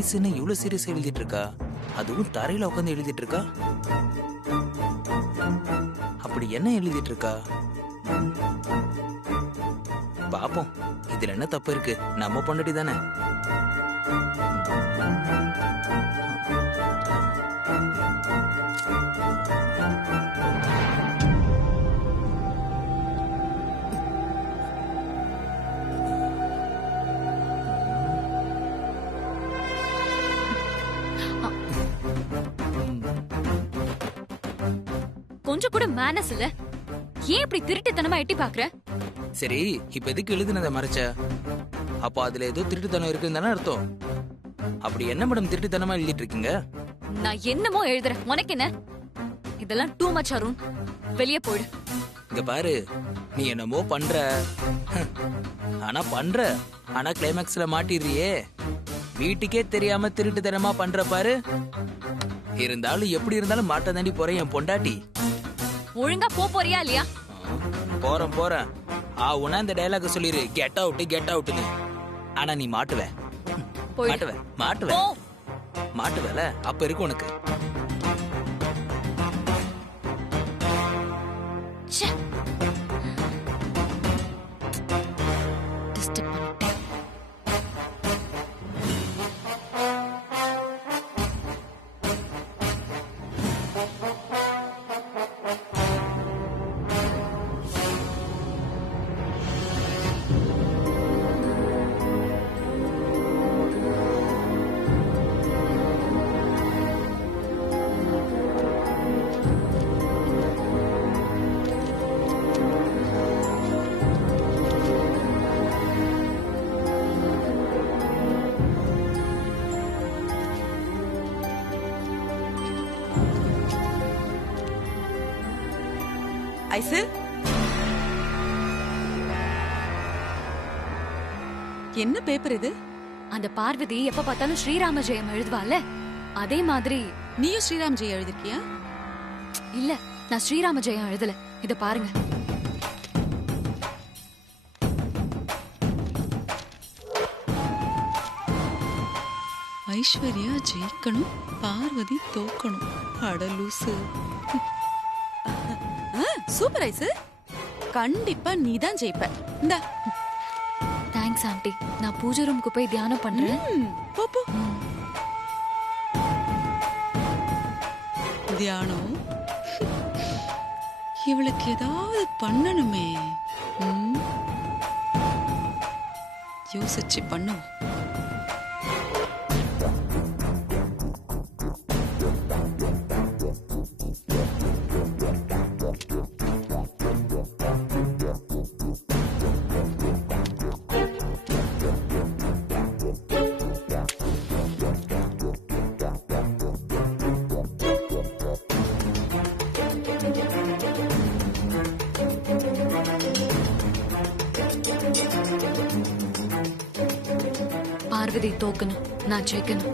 Ice என்ன இவ்வளவு சீரியஸா எழுதிட்டு இருக்கா? அதுவும் தரையில உட்காந்து எழுதிட்டு இருக்கா. அப்படி என்ன எழுதிட்டு இருக்கா? பாப்போம், இதுல என்ன தப்பு இருக்கு? நம்ம பொண்டாட்டி தானே. கொஞ்சம் கூட மேனஸ் இல்ல. ஏன் இப்படி திருட்டுத்தனமா எட்டி பாக்குற? சரி, இப்ப எதுக்கு எழுதுனதை மறைச்ச? அப்ப அதுல ஏதோ திருட்டுத்தனம் இருக்குன்னு தானே அர்த்தம். அப்படி என்ன மேடம் திருட்டுத்தனமா எழுதிட்டு இருக்கீங்க? நான் என்னமோ எழுதுறேன், உனக்கு என்ன? இதெல்லாம் டூ மச் அருண். வெளியே போயிடு. இங்க பாரு, நீ என்னமோ பண்ற. ஆனா கிளைமேக்ஸ்ல மாட்டிடுறியே. வீட்டுக்கே தெரியாம திருட்டுத்தனமா பண்ற பாரு. இருந்தாலும் எப்படி இருந்தாலும் மாட்ட தாண்டி போறேன் என் பொண்டாட்டி. ஒழுங்கா போறியா இல்லையா? போறேன். உன இந்த டயலாக் சொல்லிரு, கெட் அவுட்னு. ஆனா நீ மாட்டுவ. மாட்டுவல. அப்ப இருக்கு உனக்கு. ஐசு, என்ன பேப்பர் இது? அந்த பார்வதி எப்ப பார்த்தாலும் ஸ்ரீராம ஜெயம் எழுதுவால, அதே மாதிரி நீயும் ஸ்ரீராம் ஜெயம் எழுதிருக்கியா? இல்ல, நான் ஸ்ரீராம ஜெயம் எழுதல. இத பாருங்க. ஐஸ்வர்யா ஜெயிக்கணும், பார்வதி தோக்கணும். அட லூசு. சூப்பர் ஐசு, கண்டிப்பா நீதான் ஜெயிப்ப. இந்த தேங்க்ஸ் ஆண்டி. நான் பூஜை ரூமுக்கு போய் தியானம் பண்றேன். போ. தியானம் இவளுக்கு ஏதாவது பண்ணணுமே. யோசிச்சு பண்ணுவோம். பார்வதி தோக்கணும், நான் ஜெயிக்கணும்.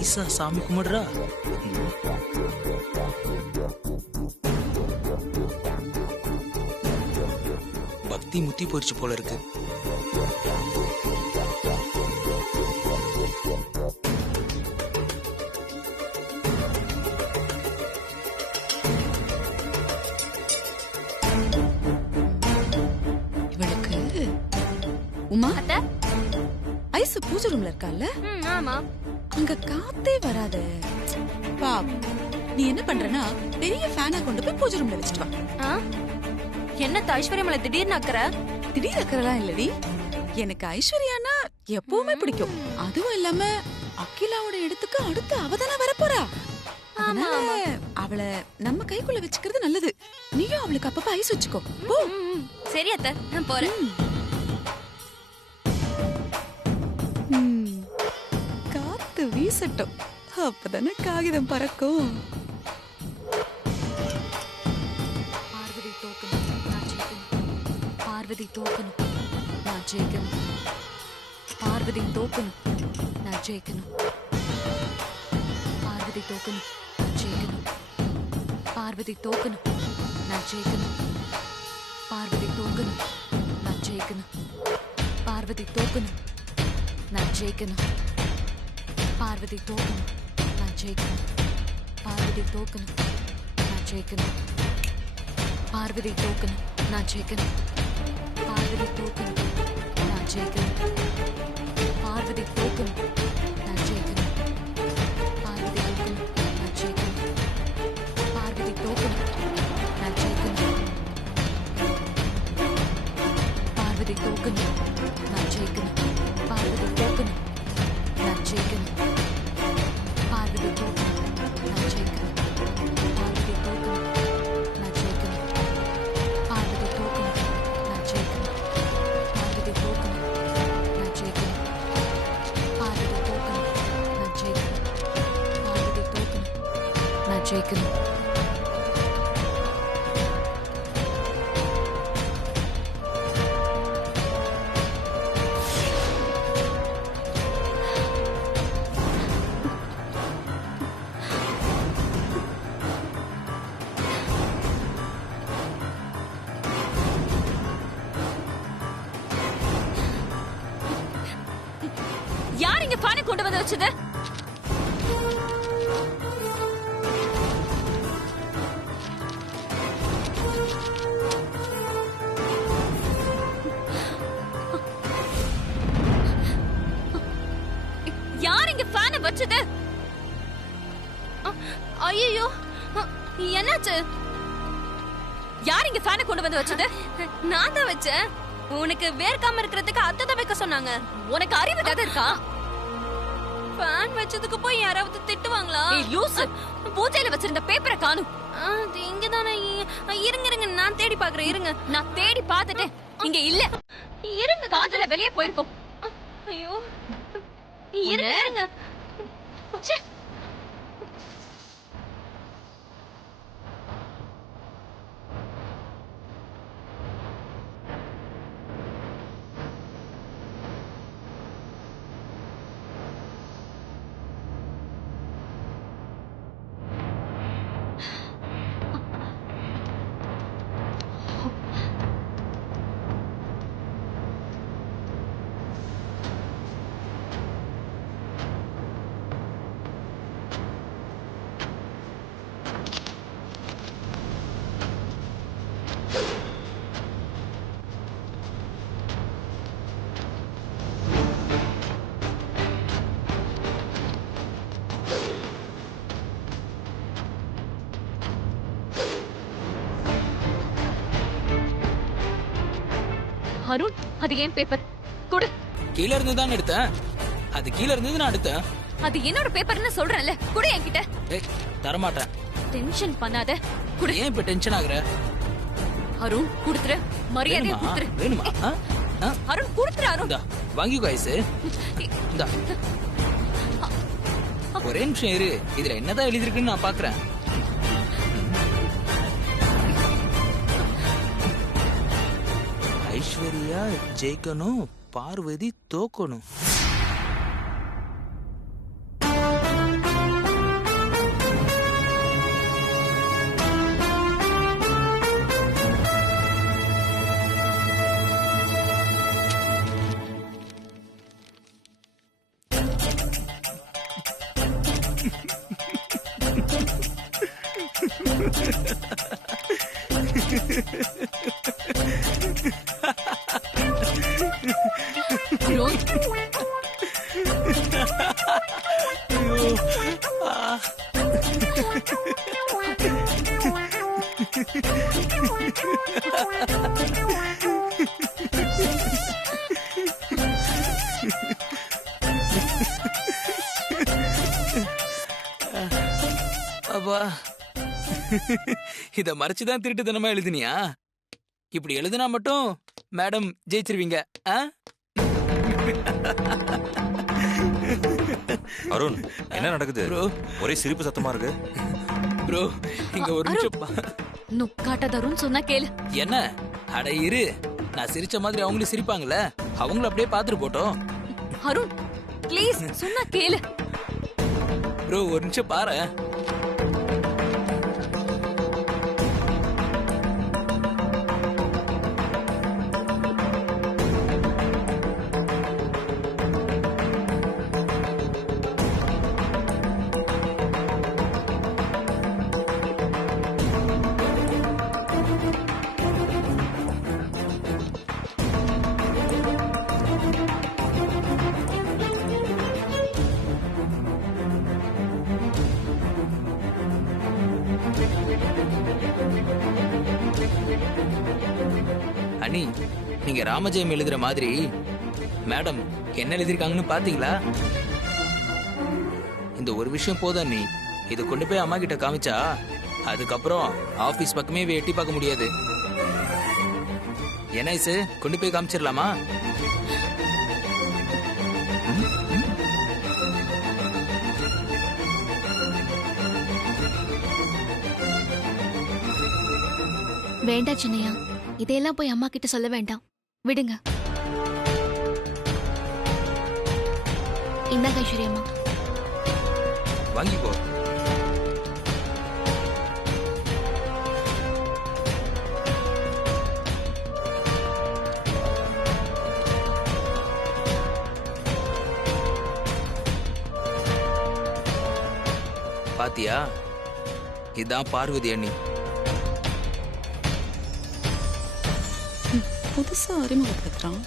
ஐசா சாமி கும்பிடுறா. பக்தி முத்தி போயிடுச்சு போல இருக்கு. உமா, ஐசு பூஜை ரூம்ல இருக்கால? ஆமா. அங்க காத்தே வராத. பாப், நீ என்ன பண்றனா பெரிய ஃபேனா கொண்டு போய் பூஜை ரூம்ல வச்சிட்டு வா. என்ன ஐஸ்வர்யா திடீர்னு அக்கற? திடீர் அக்கறலாம் இல்லடி. எனக்கு ஐஸ்வர்யானா எப்பவுமே பிடிக்கும். அதுவும் இல்லாம அகிலாவோட இடத்துக்கு அடுத்து அவதான வரப்போறா. அதனால அவளை நம்ம கைக்குள்ள வச்சுக்கிறது நல்லது. நீயும் அவளுக்கு அப்பப்ப ஐஸ் வச்சுக்கோ. போ. சரி அத்தை, நான் போறேன். காத்து வீசட்டும், அப்பதானே காகிதம் பறக்கும். பார்வதி தோக்கணும், நான் ஜெயிக்கணும். பார்வதி தோக்கணும், நான் ஜெயிக்கணும். பார்வதி தோக்கணும், நான் ஜெயிக்கணும். பார்வதி தோக்கணும், பார்வதி தோக்கணும், நான் ஜெயிக்கணும். பார்வதி தோக்கணும், நான் ஜெயிக்கணும். பார்வதி தோக்கணும், நான் ஜெயிக்கணும். பார்வதி தோக்கணும், நான் ஜெயிக்கணும். பார்வதி தோக்கணும், நான் ஜெயிக்கணும். பார்வதி தோக்கணும், நான் ஜெயிக்கணும். பார்வதி தோக்கணும், நான் ஜெயிக்கணும். பார்வதி தோக்கணும், நான் ஜெயிக்கணும். பார்வதி தோக்கணும், நான் ஜெயிக்கணும். பார்வதி தோக்கணும், நான் ஜெயிக்கணும். பார்வதி தோக்கணும், நான் ஜெயிக்கணும். பார்வதி தோக்கணும், நான் ஜெயிக்கணும். பார்வதி தோக்கணும், நான் ஜெயிக்கணும். பார்வதி தோக்கணும், நான் ஜெயிக்கணும். பார்வதி தோக்கணும், நான் ஜெயிக்கணும். பார்வதி தோக்கணும், நான் ஜெயிக்கணும். பார்வதி தோக்கணும், நான் ஜெயிக்கணும். பார்வதி தோக்கணும், நான் ஜெயிக்கணும். யார் இங்க பானை கொண்டு வந்து வச்சது? யார் இங்க பானை வச்சது? ஐயோ, என்னாச்சு? யார் இங்க பானை கொண்டு வந்து வச்சது? நான் தான் வச்சேன். உனக்கு வேர்க்காம இருக்கிறதுக்கு அத்தை தான் வைக்க சொன்னாங்க. உனக்கு அறிவு ஏதாவது இருக்கா? ஃபேன் வச்சதுக்கு போய் யாராவது திட்டுவாங்களா? ஏய் லூசு, பூஜையில வச்சிருந்த பேப்பரை காணோம். அது இங்க தானே. இருங்க இருங்க, நான் தேடி பார்க்கறேன். இருங்க, நான் தேடி பார்த்துட்டேன், இங்க இல்ல. இருங்க, காதுல வெளியே போயிருக்கும். ஐயோ, இருங்க இருங்க. ச்சே. அருண், அது ஏன் பேப்பர்? கொடு. கீழ இருந்து தான் எடுத்தேன். அது கீழ இருந்து நான் எடுத்தேன். அது என்னோட பேப்பர்னு சொல்றேன்ல, கொடு என்கிட்ட. ஏய், தரமாட்டேன். டென்ஷன் பண்ணாத, கொடு. ஏன் இப்ப டென்ஷன் ஆகுற? அருண், குடுத்துரு. மரியாதையா வேணுமா? குடுத்துரு. வேணுமா? அருண், குடுத்துரு. அருண், இந்தா வாங்கிக்கோ ஐஸ். இந்தா. ஒரே நிமிஷம் இரு, இதுல என்னதான் எழுதிருக்குன்னு நான் பாக்குறேன். ஐஸ்வர்யா ஜெயிக்கணும், பார்வதி தோக்கணும். அப்பா, இத மறைச்சுதான் திருட்டுத்தனமா எழுதினியா? இப்படி எழுதுனா மட்டும் மேடம் ஜெயிச்சிருவீங்க. அருண், என்ன நடக்குது? ஒரே சிரிப்பு சத்தமா இருக்கு. ப்ரோ, இங்க ஒரு நிமிஷம். நுக்காட்டது அருண், சொன்னா கேளு. என்ன? அட இரு, நான் சிரிச்ச மாதிரி அவங்களும் சிரிப்பாங்கல்ல, அவங்களும் அப்படியே பாத்துட்டு போட்டோம். அருண் ப்ளீஸ், சொன்னா கேளு. ப்ரோ ஒரு நிமிஷம் பாரு. நீங்க ராமஜெயம் எழுதுற மாதிரி மேடம் என்ன எழுதிருக்காங்கன்னு பாத்தீங்களா? இந்த ஒரு விஷயம் போதும், நீ இது கொண்டு போய் அம்மா கிட்ட காமிச்சா அதுக்கப்புறம் ஆபீஸ் பக்கமே எட்டி பார்க்க முடியாது. என்ன ஐசு, கொண்டு போய் காமிச்சிடலாமா? வேண்டாம் சின்னையா, இதையெல்லாம் போய் அம்மா கிட்ட சொல்ல வேண்டாம், விடுங்க. இந்தாங்க ஐஸ்வர்யா அம்மா. வாங்கிக்கோ. பாத்தியா, இதான் பார்வதி அண்ணி. புதுசா அறிமுகப்படுத்துறான்.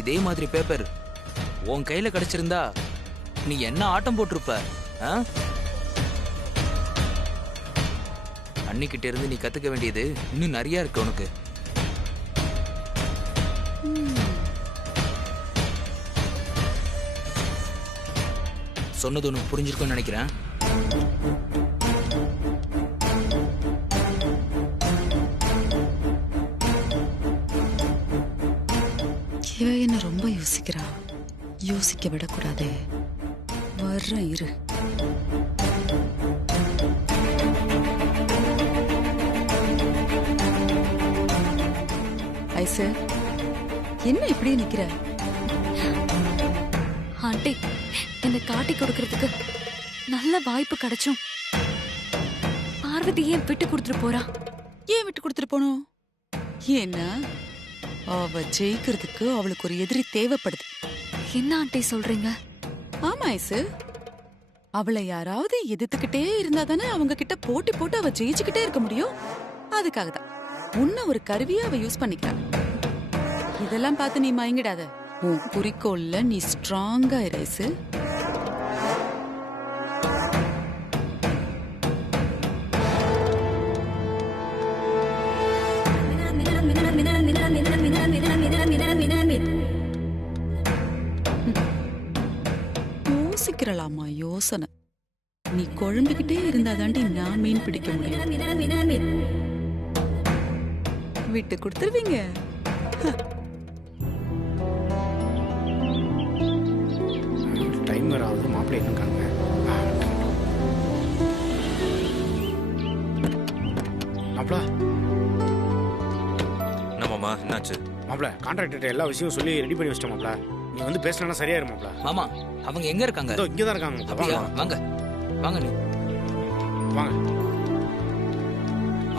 இதே மாதிரி பேப்பர் உன் கையில கிடைச்சிருந்தா நீ என்ன ஆட்டம் போட்டிருப்ப? அன்னிக்கிட்ட இருந்து நீ கத்துக்க வேண்டியது இன்னும் நிறைய இருக்கு உனக்கு. சொன்னது உனக்கு புரிஞ்சிருக்கும்னு நினைக்கிறேன். இவ என்ன ரொம்ப யோசிக்கிறா. யோசிக்க விடக்கூடாதே. வர்ற இரு. ஐசு, என்ன இப்படியே நிக்கிற? ஆண்டி, என்னை காட்டி கொடுக்கறதுக்கு நல்ல வாய்ப்பு கிடைச்சும் பார்வதி ஏன் விட்டு கொடுத்துட்டு போறா? ஏன் விட்டு கொடுத்துட்டு போனோம்? ஏன்னா அவ ஜெயிக்கிறதுக்கு அவளுக்கு ஒரு எதிரி தேவைப்படுது. என்ன ஆண்டி சொல்றீங்க? ஆமா ஐசு, அவளை யாராவது எதிர்த்துக்கிட்டே இருந்தா தானே அவங்க கிட்ட போட்டி போட்டு அவ ஜெயிச்சுக்கிட்டே இருக்க முடியும். அதுக்காக தான் உன்ன ஒரு கருவியா அவ யூஸ் பண்ணிக்கிறான். இதெல்லாம் பார்த்து நீ மயங்கிடாத. உன் குறிக்கோள்ல நீ ஸ்ட்ராங்கா இரு ஐசு. யோசிக்கிறலாமா யோசனை. நீ குழம்பிக்கிட்டே இருந்தாதாண்டி நான் மீன் பிடிக்க முடியும். விட்டு கொடுத்துருவீங்க. டைம் வராது. மாப்பிள்ளை இருக்காங்க. மாப்பிள, நம்மம்மா என்னாச்சு? மாப்பிள கான்ட்ராக்டர் எல்லா விஷயமும் சொல்லி ரெடி பண்ணி வச்சிட்டோம். மாப்பிள நீ வந்து பேசினா சரியா இரு. மாப்பிள மாமா, அவங்க எங்க இருக்காங்க? இதோ இங்க தான் இருக்காங்க. அப்படியா? வாங்க வாங்க நீ வாங்க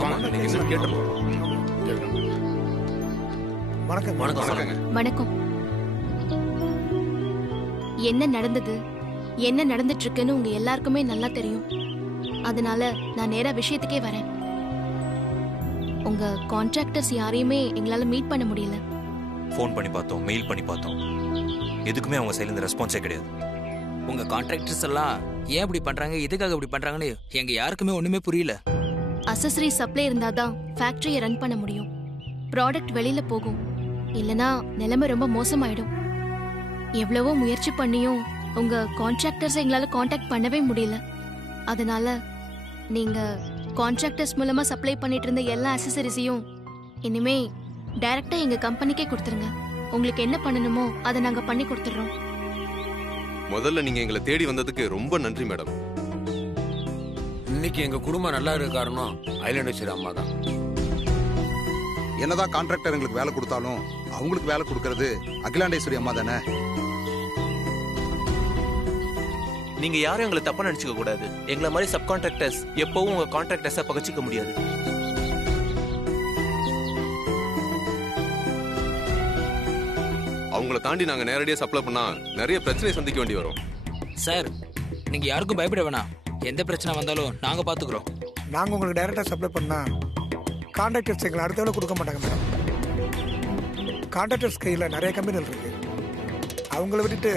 வாங்க. நீங்க என்ன கேட்டோம்? வணக்கம். வணக்கம். வணக்கம். என்ன நடந்தது, என்ன நடந்துட்டு இருக்குன்னு உங்க எல்லாருக்குமே நல்லா தெரியும். அதனால நான் நேரா விஷயத்துக்கே வரேன். உங்க கான்ட்ராக்டர்ஸ் யாரையுமே எங்களால மீட் பண்ண முடியல. ஃபோன் பண்ணி பார்த்தோம், மெயில் பண்ணி பார்த்தோம். எதுக்குமே அவங்க சைடுல ரெஸ்பான்ஸே கிடையாது. உங்க கான்ட்ராக்டர்ஸ் எல்லாம் ஏன் இப்படி பண்றாங்க, எதுக்காக இப்படி பண்றாங்கன்னு எங்க யாருக்குமே ஒண்ணுமே புரியல. அசசரி சப்ளை இருந்தாதான் ஃபேக்டரியை ரன் பண்ண முடியும். ப்ராடக்ட் வெளியில போகும், இல்லனா நிலைமை ரொம்ப மோசமாயிடும். எவ்வளவோ முயற்சி பண்ணியும் உங்க கான்ட்ராக்டர்ஸ் எங்களால காண்டாக்ட் பண்ணவே முடியல. அதனால நீங்க கான்ட்ராக்டர்ஸ் மூலமா சப்ளை பண்ணிட்டு இருந்த எல்லா அசசரிஸையும் இனிமே டைரக்டா எங்க கம்பெனிக்கே கொடுத்துருங்க. உங்களுக்கு என்ன பண்ணணுமோ அதை நாங்க பண்ணி கொடுத்துறோம். முதல்ல நீங்க எங்களை தேடி வந்ததுக்கு ரொம்ப நன்றி மேடம். இன்னைக்கு எங்க குடும்பம் நல்லா இருக்க காரணம் ஐலாண்டேஸ்வரி அம்மா தான். என்னதான் கான்ட்ராக்டர் எங்களுக்கு வேலை கொடுத்தாலும் அவங்களுக்கு வேலை கொடுக்கறது அகிலாண்டேஸ்வரி அம்மா தானே. நீங்க யாரும் எங்களை தப்பா நினைச்சுக்க கூடாது. எங்களை மாதிரி சப்கான்ட்ராக்டர்ஸ் எப்பவும் உங்க கான்ட்ராக்டர்ஸை பகச்சிக்க முடியாது. அவங்கள தாண்டி நாங்க நேரடியா சப்ளை பண்ணா நிறைய பிரச்சனை சந்திக்க வேண்டி வரும். சார், நீங்க யாருக்கும் பயப்பட வேணாம். எந்த பிரச்சனை வந்தாலும் நாங்க பாத்துக்கிறோம். நாங்க உங்களுக்கு டைரக்டா சப்ளை பண்ணா கான்ட்ராக்டர்ஸ் எங்களை அடுத்த வேலை கொடுக்க மாட்டாங்க மேடம். கான்ட்ராக்டர்ஸ் கையில் நிறைய கம்பெனிகள் இருக்கு. அவங்கள விட்டுட்டு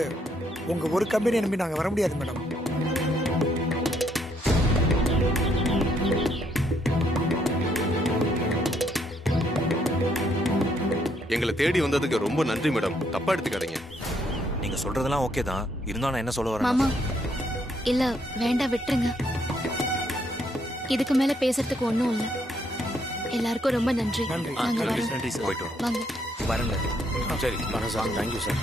உங்க ஒரு கம்பெனியை நம்பி நாங்கள் வர முடியாது மேடம். எங்களை தேடி வந்ததுக்கு ரொம்ப நன்றி மேடம். தப்பா எடுத்துக்காதீங்க. நீங்க சொல்றதெல்லாம் ஓகே தான், இருந்தாலும் நான் என்ன சொல்ல வரேன்? மாமா இல்ல வேண்டாம் விட்டுருங்க. இதுக்கு மேல பேசுறதுக்கு ஒண்ணும் இல்ல. எல்லாருக்கும் ரொம்ப நன்றி. நன்றி. நாங்க வரோம். நன்றி சார். போயிட்டு வரோம். வாங்க. வரங்க. சரி வரேன் சார். Thank you sir.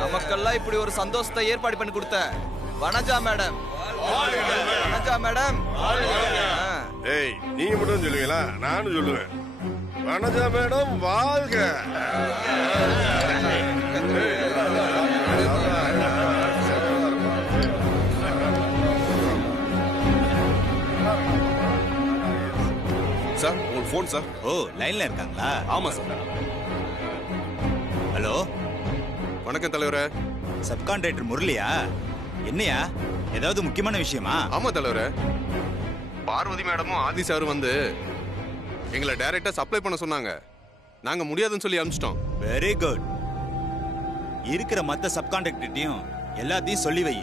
நமக்கெல்லாம் இப்படி ஒரு சந்தோஷத்தை ஏற்பாடு பண்ணி கொடுத்த வனஜா மேடம். வனஜா மேடம். ஏய், நீங்க மட்டும் சொல்லுவீங்களா? நானும் சொல்லுவேன். வனஜா மேடம் வாழ்க. சார் உங்களுக்கு ஃபோன் சார். ஓ லைன்ல இருக்காங்களா? ஆமா சார். ஹலோ, வணக்கம் தலைவரே. சப்கான்ட்ராக்டர் முரளியா? என்னையா, ஏதாவது முக்கியமான விஷயமா? ஆமா தலைவரே. பார்வதி மேடமும் ஆதி சாரும் வந்து எங்களை டைரக்டா சப்ளை பண்ண சொன்னாங்க. நாங்க முடியாதுன்னு சொல்லி அனுப்பிச்சிட்டோம். Very good. இருக்கிற மத்த சப்கான்ட்ராக்டர்ட்டையும் எல்லாத்தையும் சொல்லி வை.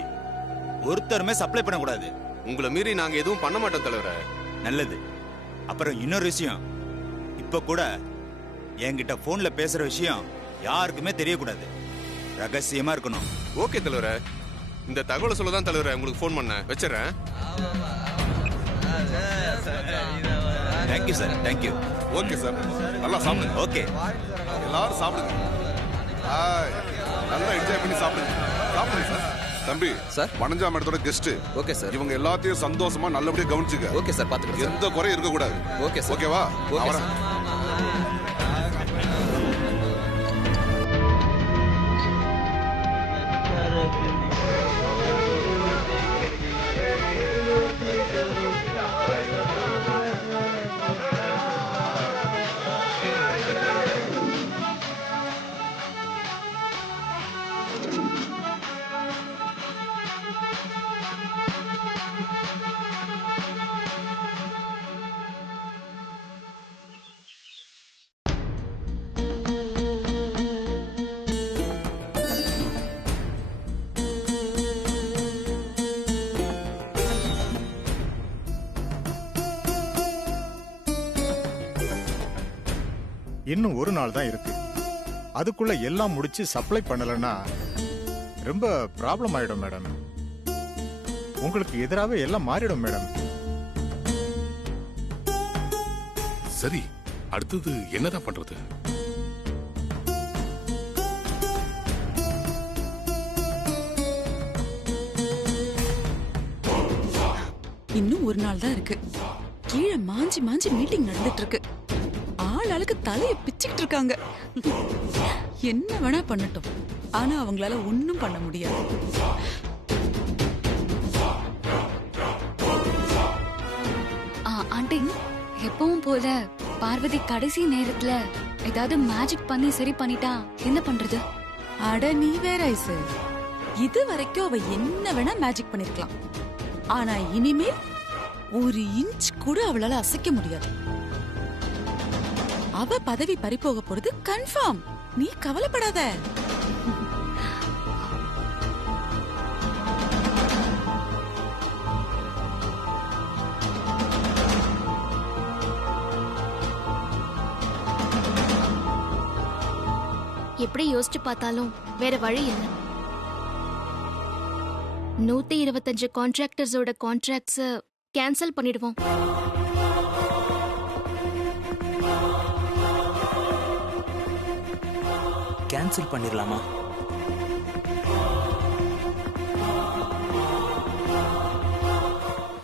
ஒருத்தருமே சப்ளை பண்ணக்கூடாது. உங்களை மீறி நாங்க எதுவும் பண்ண மாட்டோம் தலைவரே. நல்லது. அப்புறம் இன்னொரு விஷயம், இப்ப கூட என்கிட்ட போன்ல பேசுற விஷயம் யாருக்குமே தெரியக்கூடாது. ரகசியமா இருக்கணும். ஓகே தலைவரே. இந்த தகவலை சொல்லதான் தலைவரே உங்களுக்கு ஃபோன் பண்ண. வச்சிடறேன். Thank you sir. Thank you. Okay sir. நல்லா சாப்பிடுங்க. ஓகே, எல்லாரும் சாப்பிடுங்க. நல்லா என்ஜாய் பண்ணி சாப்பிடுங்க. சாப்பிடுங்க சார். தம்பி சார். வனஜா மேடத்தோட கெஸ்ட். Okay sir. இவங்க எல்லாத்தையும் சந்தோஷமா நல்லபடியா கவனிச்சுக்க. ஓகே சார், பாத்துக்கிறேன். எந்த குறையும் இருக்க கூடாது. Okay sir. ஓகேவா? ஓகே அவரேன். சார். இன்னும் ஒரு நாள் தான் இருக்கு. அதுக்குள்ள எல்லாம் முடிச்சு சப்ளை பண்ணலன்னா ரொம்ப ப்ராப்ளம் ஆயிடும் மேடம். உங்களுக்கு எதிராகவே எல்லாம் மாறிடும் மேடம். சரி, அடுத்தது என்னதான் பண்றது? இன்னும் ஒரு நாள் தான் இருக்கு. கீழே மாஞ்சி மாஞ்சி மீட்டிங் நடந்துட்டு இருக்கு. ஆளுக்கு தலைய பிச்சுக்கிட்டு இருக்காங்க. என்ன வேணா பண்ணட்டும், ஆனா அவங்களால ஒண்ணும் பண்ண முடியாது. ஆண்டி, எப்பவும் போல பார்வதி கடைசி நேரத்துல ஏதாவது மேஜிக் பண்ணி சரி பண்ணிட்டா என்ன பண்றது? அட நீ வேற ஐசு. இது வரைக்கும் அவ என்ன வேணா மேஜிக் பண்ணிருக்கலாம். ஆனா இனிமேல் ஒரு இன்ச் கூட அவளால அசைக்க முடியாது. அவ பதவி பறிபோக போறது கன்ஃபார்ம். நீ கவலைப்படாத. எப்படி யோசிச்சு பார்த்தாலும் வேற வழி இல்லை. 125 கான்ட்ராக்டர்ஸோட கான்ட்ராக்ட்ஸ் கேன்சல் பண்ணிடுவோம். கேன்சல் பண்ணிடலாமா?